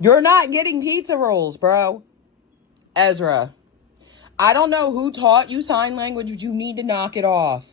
You're not getting pizza rolls, bro. Ezra, I don't know who taught you sign language, but you need to knock it off.